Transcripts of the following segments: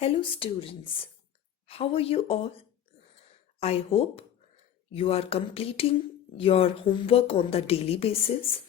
Hello, students. How are you all? I hope you are completing your homework on the daily basis.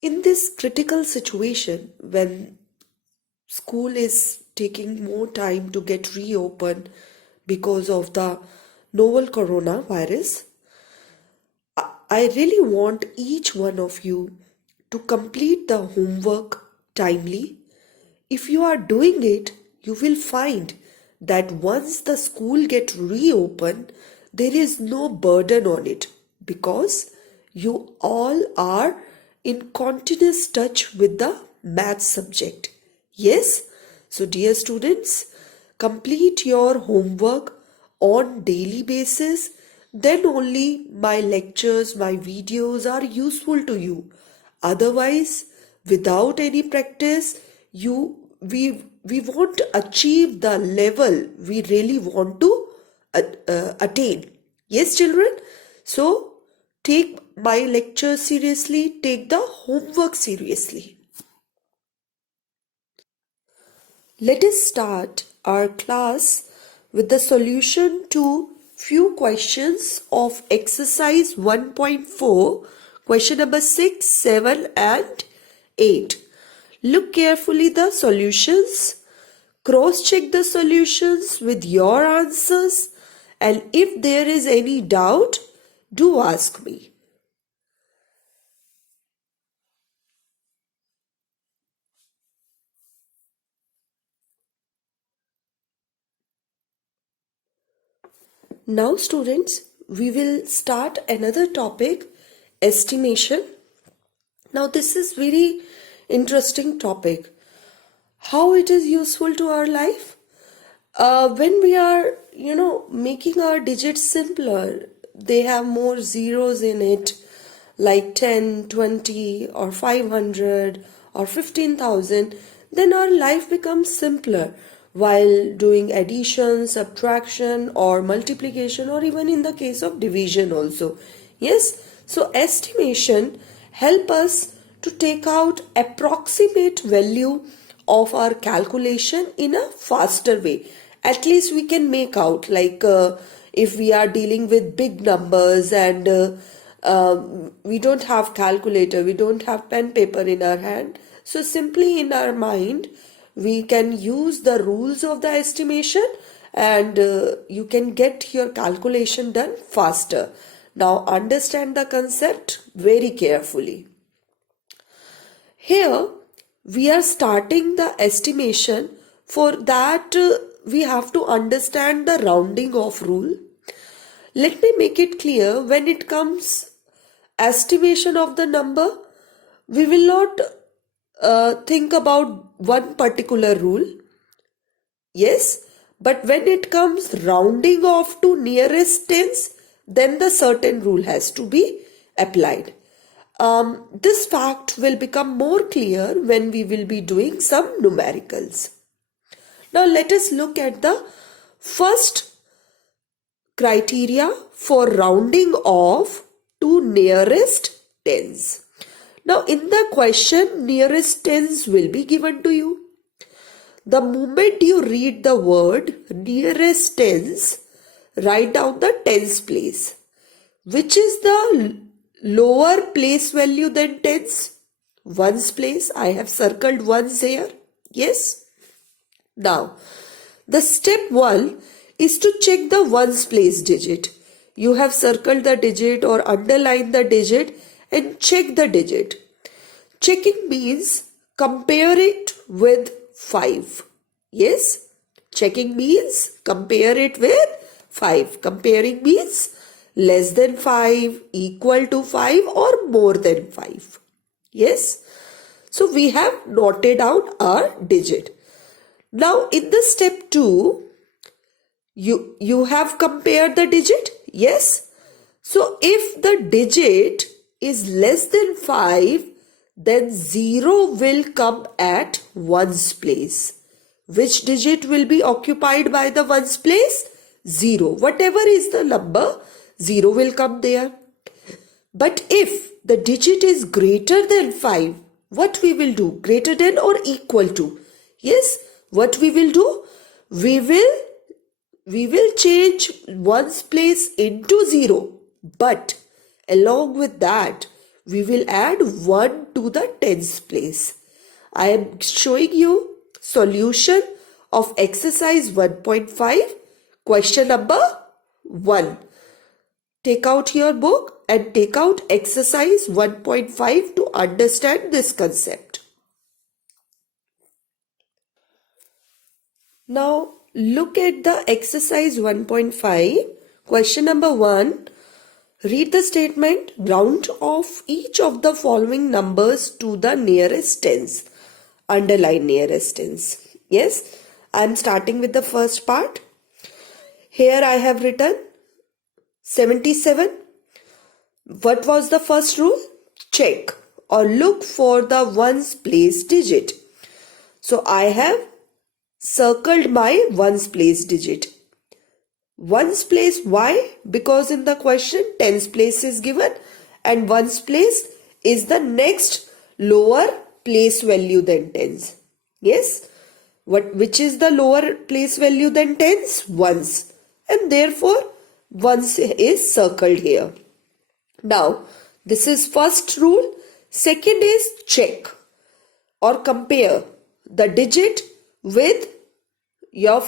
In this critical situation, when school is taking more time to get reopened because of the novel coronavirus, I really want each one of you to complete the homework timely. If you are doing it, you will find that once the school get reopened, there is no burden on it because you all are in continuous touch with the math subject. Yes? So dear students, complete your homework on daily basis, then only my lectures, my videos are useful to you. Otherwise, without any practice, we won't achieve the level we really want to attain. Yes, children? So, take my lecture seriously, take the homework seriously. Let us start our class with the solution to few questions of exercise 1.4, question number 6, 7 and 8. Look carefully the solutions, cross-check the solutions with your answers, and if there is any doubt, do ask me. Now students, we will start another topic, estimation. Now this is very interesting topic. How it is useful to our life? When we are, making our digits simpler, they have more zeros in it, like 10, 20 or 500 or 15,000, then our life becomes simpler while doing addition, subtraction or multiplication, or even in the case of division also. Yes, so estimation help us to take out approximate value of our calculation in a faster way. At least we can make out, like if we are dealing with big numbers and we don't have calculator, we don't have pen paper in our hand, so simply in our mind we can use the rules of the estimation and you can get your calculation done faster. Now understand the concept very carefully. Here we are starting the estimation. For that we have to understand the rounding off rule. Let me make it clear, when it comes estimation of the number, we will not think about one particular rule. Yes, but when it comes rounding off to nearest tens, then the certain rule has to be applied. This fact will become more clear when we will be doing some numericals. Now let us look at the first criteria for rounding off to nearest tens. Now in the question, nearest tens will be given to you. The moment you read the word nearest tens, write down the tens place. Which is the lower place value than tens? Ones place. I have circled ones here. Yes. Now, the step 1 is to check the ones place digit. You have circled the digit or underlined the digit and check the digit. Checking means compare it with 5. Yes, checking means compare it with 5. Comparing means less than 5, equal to 5 or more than 5. Yes, so we have noted down our digit. Now in the step 2, you have compared the digit. Yes, so if the digit is less than 5, then 0 will come at ones place. Which digit will be occupied by the ones place? 0. Whatever is the number, 0 will come there. But if the digit is greater than 5, what we will do? Greater than or equal to? Yes, what we will do? We will change ones place into 0, but along with that we will add 1 to the tens place. I am showing you solution of exercise 1.5, question number 1. Take out your book and take out exercise 1.5 to understand this concept. Now look at the exercise 1.5, question number 1. Read the statement, round off each of the following numbers to the nearest tens. Underline nearest tens. Yes, I am starting with the first part. Here I have written 77. What was the first rule? Check or look for the ones place digit. So I have circled my ones place digit. Ones place, why? Because in the question tens place is given and ones place is the next lower place value than tens. Yes, which is the lower place value than tens? Ones, and therefore ones is circled here. Now this is first rule. Second is check or compare the digit with your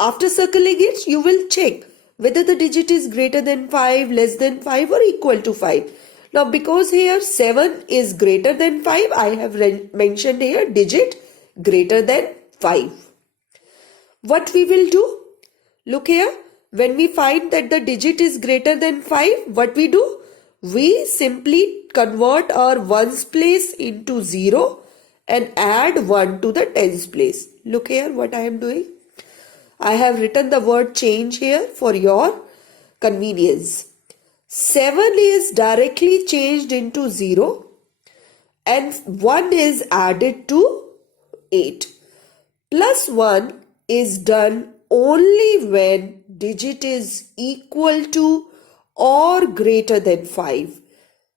after circling it, you will check whether the digit is greater than 5, less than 5 or equal to 5. Now because here 7 is greater than 5, I have mentioned here digit greater than 5. What we will do? Look here, when we find that the digit is greater than 5, what we do? We simply convert our ones place into 0 and add 1 to the tens place. Look here what I am doing. I have written the word change here for your convenience. 7 is directly changed into 0 and 1 is added to 8. Plus 1 is done only when digit is equal to or greater than 5.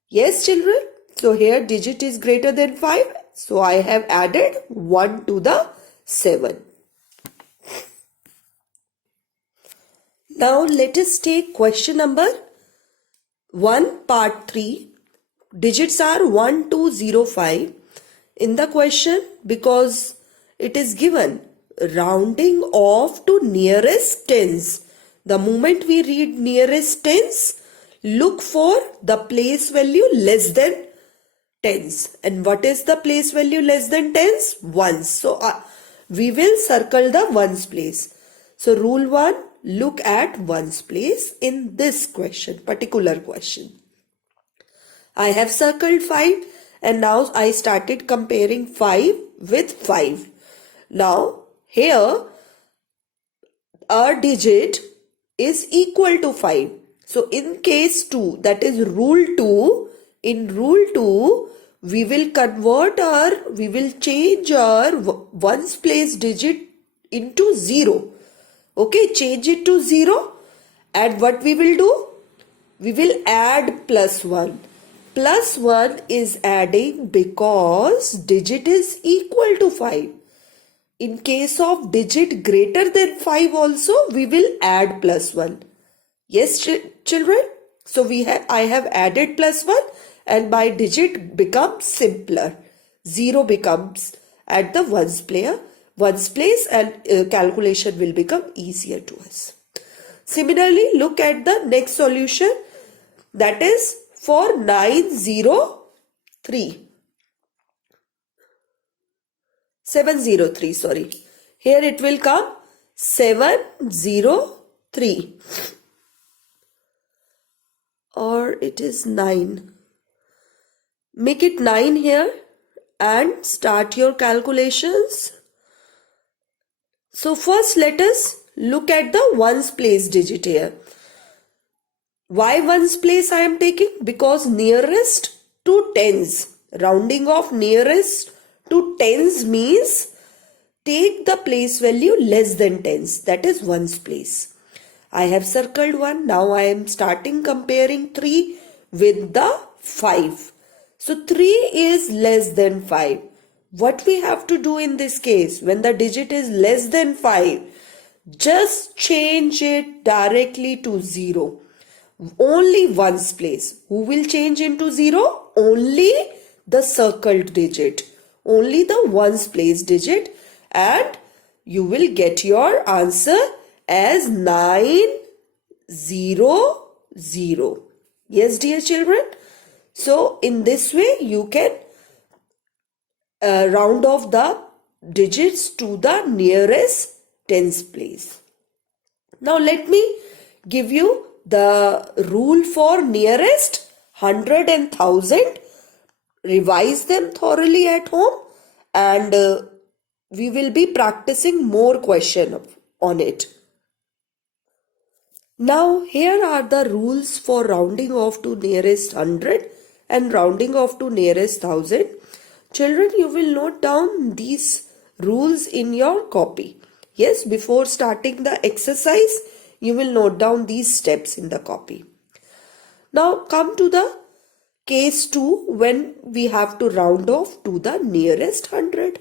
Yes, children? So here digit is greater than 5. So I have added 1 to the 7. Now let us take question number 1 part 3. Digits are 1, 2, 0, 5. In the question, because it is given rounding off to nearest tens. The moment we read nearest tens, look for the place value less than tens. And what is the place value less than tens? Ones. So we will circle the ones place. So rule 1, look at ones place in this question, particular question. I have circled 5 and now I started comparing 5 with 5. Now here our digit is equal to 5. So in case 2, that is rule 2, in rule 2 we will change our ones place digit into 0. Okay, change it to 0 and what we will do? We will add plus 1. Plus 1 is adding because digit is equal to 5. In case of digit greater than 5 also, we will add plus 1. Yes, children? So I have added plus 1 and my digit becomes simpler. 0 becomes at the ones place and calculation will become easier to us. Similarly, look at the next solution, that is for 703, sorry. Here it will come 703 or it is 9. Make it 9 here and start your calculations. So first let us look at the ones place digit here. Why ones place I am taking? Because nearest to tens. Rounding off nearest to tens means take the place value less than tens. That is ones place. I have circled 1. Now I am starting comparing 3 with the 5. So 3 is less than 5. what we have to do in this case, when the digit is less than 5, just change it directly to 0. Only ones place. Who will change into 0? Only the circled digit. Only the ones place digit, and you will get your answer as 900. Yes, dear children. So in this way you can round off the digits to the nearest tens place. Now let me give you the rule for nearest 100 and 1000. Revise them thoroughly at home, and we will be practicing more question on it. Now here are the rules for rounding off to nearest 100 and rounding off to nearest 1000. Children, you will note down these rules in your copy. Yes, before starting the exercise, you will note down these steps in the copy. Now come to the case 2, when we have to round off to the nearest 100.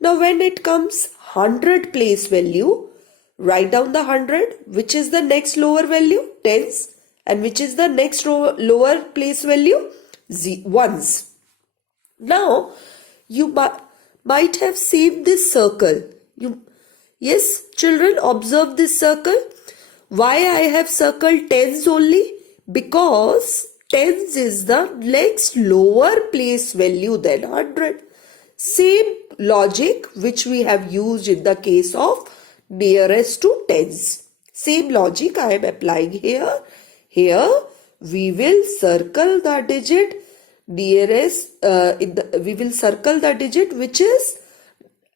Now when it comes 100 place value, write down the 100, which is the next lower value, tens, and which is the next lower place value, ones. Now you might have saved this circle. Yes, children, observe this circle. Why I have circled tens only? Because tens is the next lower place value than 100. Same logic which we have used in the case of nearest to tens. Same logic I am applying here. Here we will circle the digit nearest, we will circle the digit which is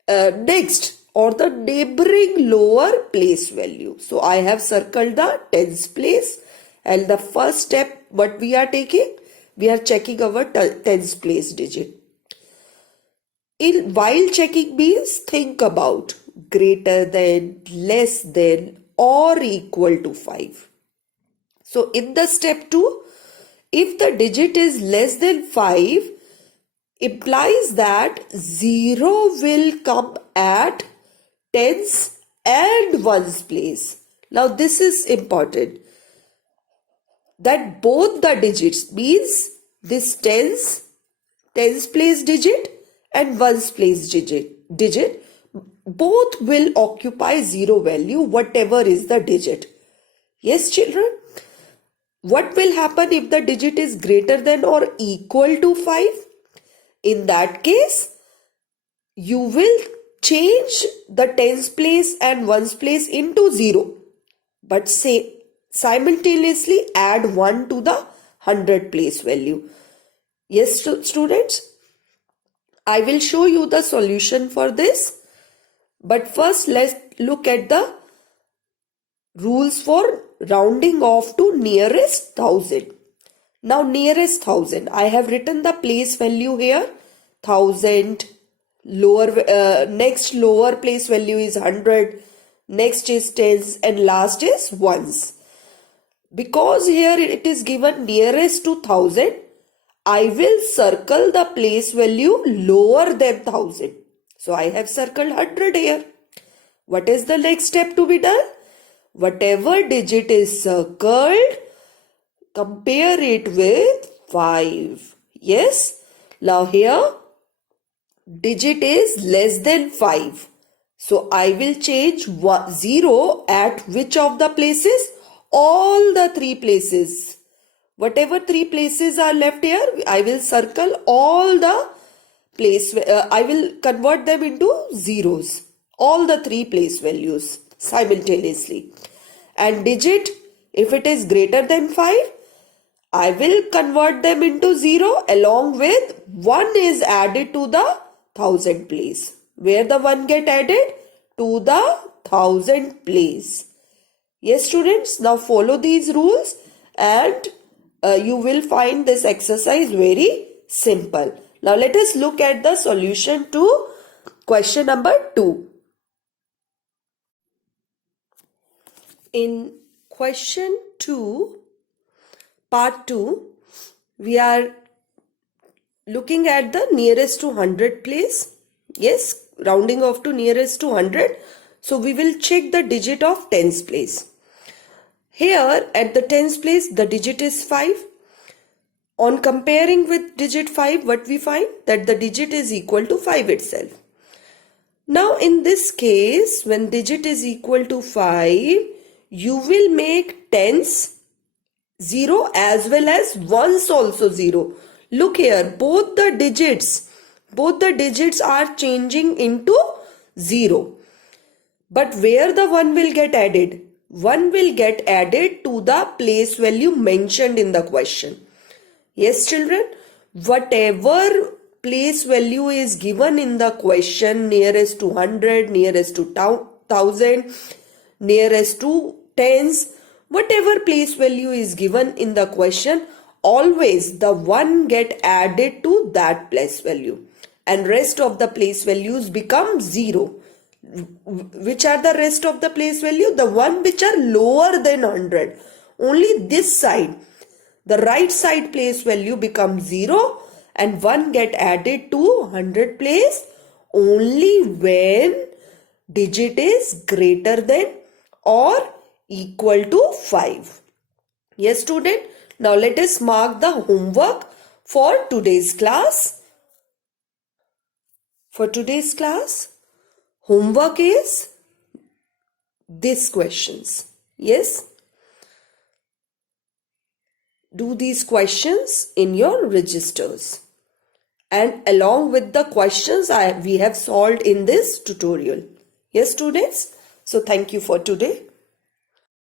next or the neighboring lower place value. So I have circled the tens place, and the first step what we are taking, we are checking our tens place digit. While checking means think about greater than, less than, or equal to 5. So in the step 2, if the digit is less than 5, implies that 0 will come at tens and ones place. Now this is important, that both the digits, means this tens place digit and ones place digit both will occupy 0 value, whatever is the digit. Yes, children. What will happen if the digit is greater than or equal to 5? In that case, you will change the tens place and ones place into 0, but say simultaneously add 1 to the 100 place value. Yes, students, I will show you the solution for this, but first let's look at the rules for rounding off to nearest 1000. Now nearest 1000, I have written the place value here, 1000, next lower place value is 100, next is tens, and last is ones. Because here it is given nearest to 1000, I will circle the place value lower than 1000. So I have circled 100 here. What is the next step to be done? Whatever digit is circled, compare it with 5. Yes. Now here digit is less than 5. So I will change 0 at which of the places? All the 3 places. Whatever 3 places are left here, I will circle all the place. I will convert them into zeros. All the 3 place values simultaneously. And digit, if it is greater than 5, I will convert them into 0 along with 1 is added to the 1000 place. Where the 1 get added? To the 1000 place. Yes, students, now follow these rules and you will find this exercise very simple. Now let us look at the solution to question number 2. In question 2, part 2, we are looking at the nearest to 100 place. Yes, rounding off to nearest to 100. So we will check the digit of tens place. Here at the tens place, the digit is 5. On comparing with digit 5, what we find? That the digit is equal to 5 itself. Now in this case, when digit is equal to 5, you will make tens 0 as well as ones also 0. Look here, both the digits are changing into 0. But where the 1 will get added? 1 will get added to the place value mentioned in the question. Yes, children, whatever place value is given in the question, nearest to 100, nearest to 1000, nearest to tens, whatever place value is given in the question, always the 1 get added to that place value and rest of the place values become 0. Which are the rest of the place value? The one which are lower than 100. Only this side, the right side place value becomes 0 and 1 get added to 100 place only when digit is greater than or equal to 5. Yes, student. Now let us mark the homework for today's class. For today's class, homework is these questions. Yes. Do these questions in your registers. And along with the questions we have solved in this tutorial. Yes, students. So thank you for today.